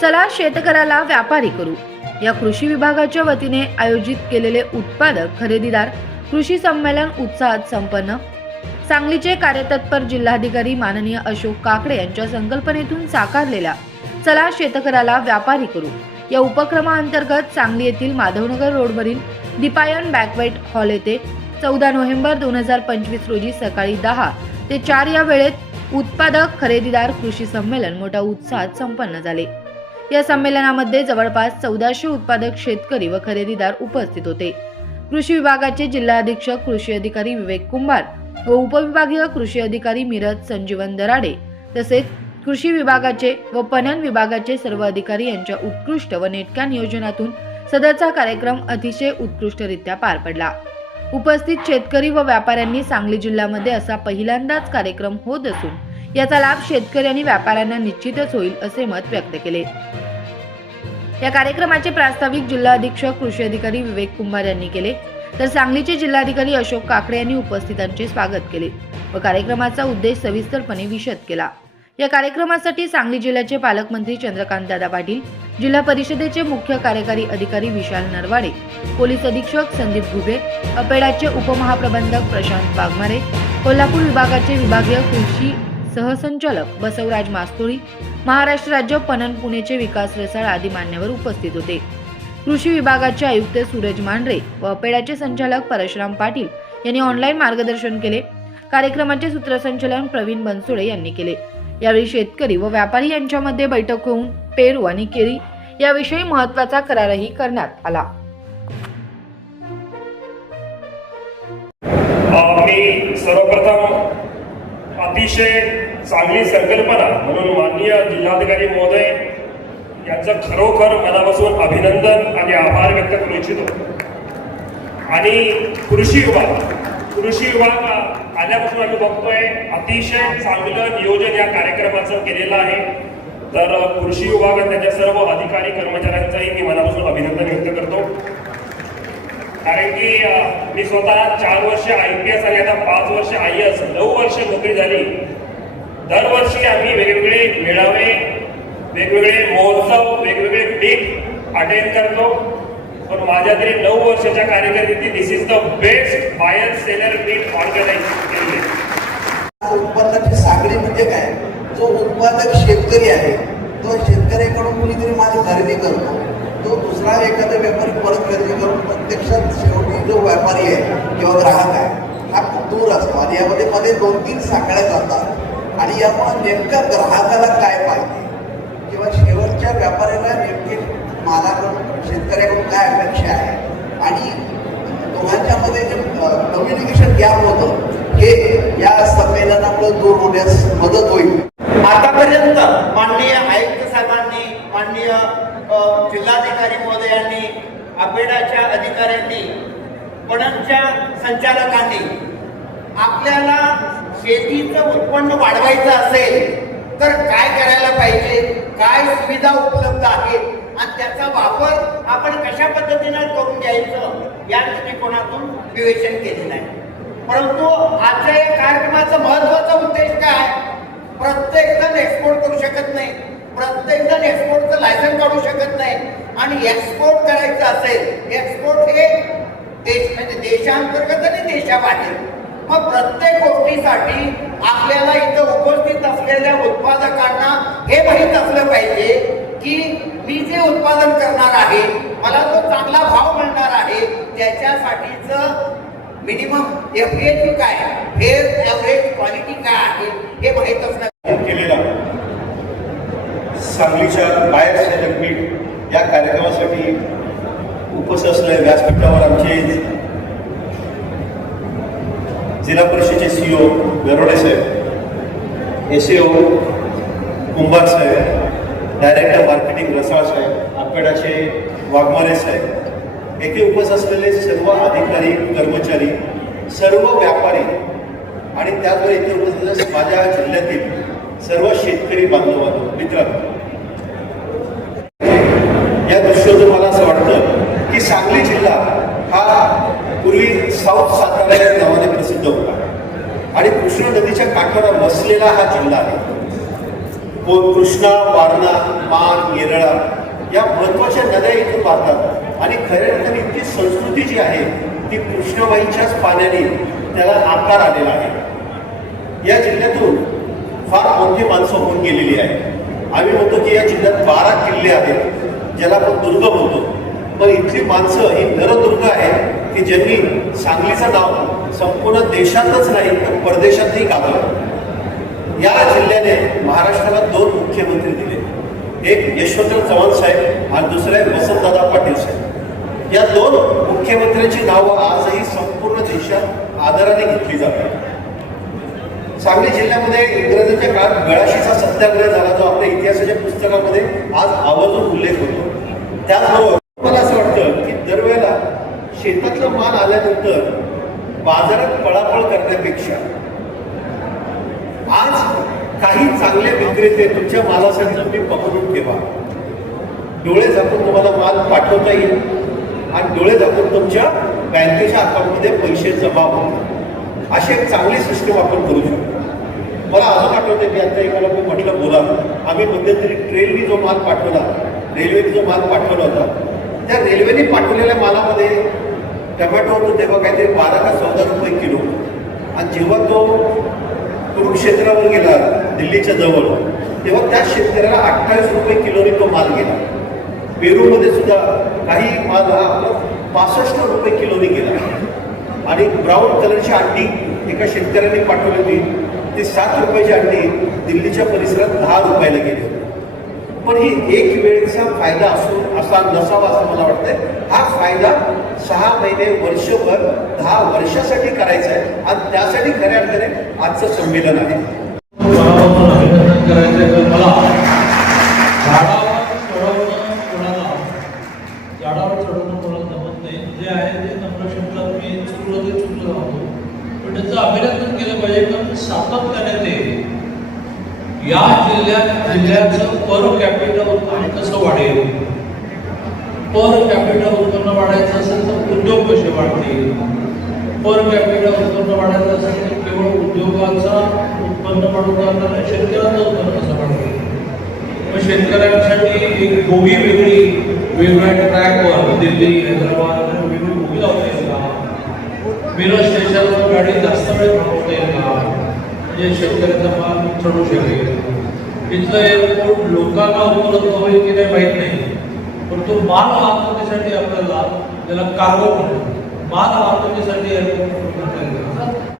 चला शेतकऱ्याला व्यापारी करू. या कृषी विभागाच्या वतीने आयोजित केलेले उत्पादक खरेदीदार कृषी संमेलन उत्साहात संपन्न. सांगलीचे कार्यतत्पर जिल्हाधिकारी माननीय अशोक काकडे यांच्या संकल्पनेतून साकारलेल्या चला शेतकऱ्याला व्यापारी करू. या उपक्रमाअंतर्गत सांगली येथील माधवनगर रोडवरील दीपायन बॅकवेट हॉल येथे चौदा नोव्हेंबर दोन हजार पंचवीस रोजी सकाळी दहा ते चार या वेळेत उत्पादक खरेदीदार कृषी संमेलन मोठ्या उत्साहात संपन्न झाले. या संमेलनामध्ये जवळपास चौदाशे उत्पादक शेतकरी व खरेदीदार उपस्थित होते. कृषी विभागाचे जिल्हा अधीक्षक कृषी अधिकारी विवेक कुंभार व उपविभागीय कृषी अधिकारी मिरज संजीवन दराडे तसेच कृषी विभागाचे व पणन विभागाचे सर्व अधिकारी यांच्या उत्कृष्ट व नेटक्या नियोजनातून सदरचा कार्यक्रम अतिशय उत्कृष्टरित्या पार पडला. उपस्थित शेतकरी व व्यापाऱ्यांनी सांगली जिल्ह्यामध्ये असा पहिल्यांदाच कार्यक्रम होत असून याचा लाभ शेतकरी आणि व्यापाऱ्यांना निश्चितच होईल असे मत व्यक्त केले. या कार्यक्रमाचे प्रास्ताविक जिल्हा अधीक्षक कृषी अधिकारी विवेक कुंभार यांनी केले. तर सांगलीचे जिल्हाधिकारी अशोक काकडे यांनी उपस्थितांचे स्वागत केले व कार्यक्रमाचा उद्देश सविस्तरपणे विशद केला. या कार्यक्रमासाठी सांगली जिल्ह्याचे पालकमंत्री चंद्रकांत दादा पाटील जिल्हा परिषदेचे मुख्य कार्यकारी अधिकारी विशाल नरवाडे पोलीस अधीक्षक संदीप घुगे अपेडाचे उपमहाप्रबंधक प्रशांत वाघमारे कोल्हापूर विभागाचे विभागीय कृषी सहसंचालक बसवराज मास्तोळी महाराष्ट्र राज्य पणन पुणेचे विकास रसाळ आदी मान्यवर उपस्थित होते. कृषी विभागाचे आयुक्त सूरज मांढरे व अपेडाचे संचालक परशुराम पाटील यांनी ऑनलाईन मार्गदर्शन केले. कार्यक्रमाचे सूत्रसंचालन प्रवीण बनसोडे यांनी केले. यावेळी शेतकरी व व्यापारी यांच्यामध्ये बैठक होऊन पेरू आणि केळी याविषयी महत्त्वाचा करारही करण्यात आला. मी सर्वप्रथम अतिशय चांगली संकल्पना म्हणून माननीय जिल्हाधिकारी महोदय यांचं खरोखर मनापासून अभिनंदन आणि आभार व्यक्त करू इच्छितो. आणि कृषी विभाग कृषी विभाग आल्यापासून आम्ही बघतोय अतिशय चांगलं नियोजन या कार्यक्रमाचं केलेलं आहे. तर कृषी विभाग त्याच्या सर्व अधिकारी कर्मचाऱ्यांचंही मी मनापासून अभिनंदन व्यक्त करतो. कारण की मी स्वतः चार वर्ष आय पी एस आणि आता पाच वर्ष आय एस नऊ वर्ष नोकरी झाली. दरवर्षी आम्ही वेगवेगळे मेळावे वेगवेगळे महोत्सव वेगवेगळे पीक अटेंड करतो. पण माझ्या तरी नऊ वर्षाच्या कार्यकिर्दीत this is the best buyer seller meet organise केलेले उत्पन्नाची साखळी म्हणजे काय? जो उत्पादक शेतकरी आहे तो शेतकऱ्याकडून कुणीतरी माल खरेदी करतो. तो दुसरा एखादा व्यापारी परत खरेदी करून प्रत्यक्षात शेवटी जो व्यापारी आहे किंवा ग्राहक आहे हा दूर असतो. आणि यामध्ये मध्ये दोन तीन साखळ्या जातात. आणि यामुळे नेमक्या ग्राहकाला काय पाहिजे किंवा शेवटच्या व्यापाऱ्याला नेमके मालाकडून शेतकऱ्याकडून काय अपेक्षा आहे? आणि दोघांच्या मध्ये जे कम्युनिकेशन गॅप होतं हे या संमेलनामुळे दूर होण्यास मदत होईल. आतापर्यंत माननीय आयुक्त साहेबांनी माननीय जिल्हाधिकारी महोदयांनी आपेडाच्या अधिकाऱ्यांनी पणनच्या संचालकांनी आपल्याला शेतीचं उत्पन्न वाढवायचं असेल तर काय करायला पाहिजे? काय सुविधा उपलब्ध आहेत? आणि त्याचा वापर आपण कशा पद्धतीनं करून घ्यायचं? या दृष्टिकोनातून विवेचन केलेलं आहे. परंतु आजच्या या कार्यक्रमाचा महत्त्वाचा उद्देश काय? प्रत्येक जण एक्सपोर्ट करू शकत नाही. प्रत्येक जण एक्सपोर्टचं लायसन काढू शकत नाही. आणि एक्सपोर्ट करायचं असेल एक्सपोर्ट हे देश म्हणजे देशांतर्गत आणि देशाबाहेर. मग प्रत्येक गोष्टीसाठी आपल्याला इथं उपस्थित असलेल्या उत्पादकांना हे माहीत असलं पाहिजे की मी जे उत्पादन करणार आहे मला जो चांगला भाव मिळणार आहे त्याच्यासाठीचं मिनिमम एफ काय फेअर एव्हरेज क्वालिटी काय आहे? हे माहीत असणं केलेला सांगलीच्या बाहेर सेलर या कार्यक्रमासाठी उपस्थित असलेल्या व्यासपीठावर आमचे जिल्हा परिषदेचे सीओ गरोडे साहेब एस ओ कुंभार साहेब डायरेक्टर मार्केटिंग रसाळ साहेब आपेडाचे वाघमारे साहेब येथे उपस्थित असलेले सर्व अधिकारी कर्मचारी सर्व व्यापारी आणि त्याचबरोबर येथे उपस्थित माझ्या जिल्ह्यातील सर्व शेतकरी बांधवांनो मित्रांनो. या दृश्यातून मला असं वाटतं की सांगली जिल्हा हा पूर्वी साऊथ सातारा या आणि कृष्णा नदीच्या काठावर वसलेला हा जिल्हा आहे. कृष्णा वारणा मान येरळा या महत्त्वाच्या नद्या इथून वाहतात आणि खऱ्या अर्थाने इथली संस्कृती जी आहे ती कृष्णबाईच्याच पाण्याने त्याला आकार आलेला आहे. या जिल्ह्यातून फार मोठी माणसं होऊन गेलेली आहे आम्ही म्हणतो की या जिल्ह्यात बारा किल्ले आहेत ज्याला आपण दुर्ग म्हणतो. पण इथली माणसं ही नरदुर्ग आहे की ज्यांनी सांगलीचं नाव संपूर्ण देशातच नाही तर परदेशातही गाजवलं या जिल्ह्याने महाराष्ट्राला दोन मुख्यमंत्री दिले. एक यशवंतराव चव्हाण साहेब आणि दुसरे वसंतदादा पाटील साहेब. या दोन मुख्यमंत्र्यांची नावं आजही संपूर्ण देशात आदराने घेतली जातात. सांगली जिल्ह्यामध्ये इंग्रजांच्या काळात गळाशीचा सत्याग्रह झाला जो आपल्या इतिहासाच्या पुस्तकामध्ये आज आवर्जून उल्लेख होतो. त्याचबरोबर मला असं वाटतं की दरवेळेला शेतातलं माल आल्यानंतर बाजारात पळापळ करण्यापेक्षा. आज काही चांगले विक्रेते तुमच्या मालासाठी तुम्ही पकडून ठेवा. डोळे झाकून तुम्हाला माल पाठवता येईल आणि डोळे झाकून तुमच्या बँकेच्या अकाउंटमध्ये पैसे जमा होतील. अशी एक चांगली सिस्टम आपण करू शकतो. मला अजून आठवते की आता एकाला मी म्हटलं बोला आम्ही मध्यंतरी ट्रेननी जो माल पाठवला रेल्वेने जो माल पाठवला होता त्या रेल्वेने पाठवलेल्या मालामध्ये टमॅटो होतो तेव्हा काहीतरी बारा का चौदा रुपये किलो. आणि जेव्हा तो कुरुक्षेत्रावर गेला दिल्लीच्या जवळ तेव्हा त्या शेतकऱ्याला अठ्ठावीस रुपये किलोने तो माल गेला. पेरूमध्ये सुद्धा काही माल हा आपला पासष्ट रुपये किलोने गेला. आणि ब्राऊन कलरची अंडी एका शेतकऱ्याने पाठवली होती. ती सात रुपयाची अंडी दिल्लीच्या परिसरात दहा रुपयाला गेली होती. पण ही एक वेळेचा फायदा असून असा नसावा असं मला वाटतंय. हा फायदा सहा महिने वर्षभर दहा वर्षासाठी करायचा आहे. आणि त्यासाठी खऱ्या अर्थाने आजचं संमेलन आहे. मनापासून अभिनंदन करायचं तर मला. झाडावर चढवणं कोणाला झाडावर चढवणं कोणाला जमत नाही. जे आहे ते नम्र शब्दात मी चुकलं ते चुकलो राहतो पण त्याचं अभिनंदन केलं पाहिजे. कारण सातत्याने ते या जिल्ह्यात जिल्ह्याचं पर कॅपिटल उत्पन्न कसं वाढेल? पर कॅपिटल उत्पन्न वाढायचं असेल तर उद्योग कसे वाढतील? पर कॅपिटल उत्पन्न वाढायचं असेल तर केवळ उद्योगाचा उत्पन्न वाढवता उत्पन्न कसं मग शेतकऱ्यांसाठी एक बोगी वेगळी, वेगवेगळ्या ट्रॅकवर दिल्ली, हैदराबाद वेगळी बोगी लावता येईल का? मिरज स्टेशनवर गाडी जास्त वेळ जे शेतकऱ्याचा माल चढू शकेल तिथलं एअरपोर्ट लोकांना उपलब्ध होईल की नाही माहीत नाही. परंतु माल वाहतुकीसाठी आपल्याला त्याला कार्गो म्हणतो माल वाहतुकीसाठी एअरपोर्ट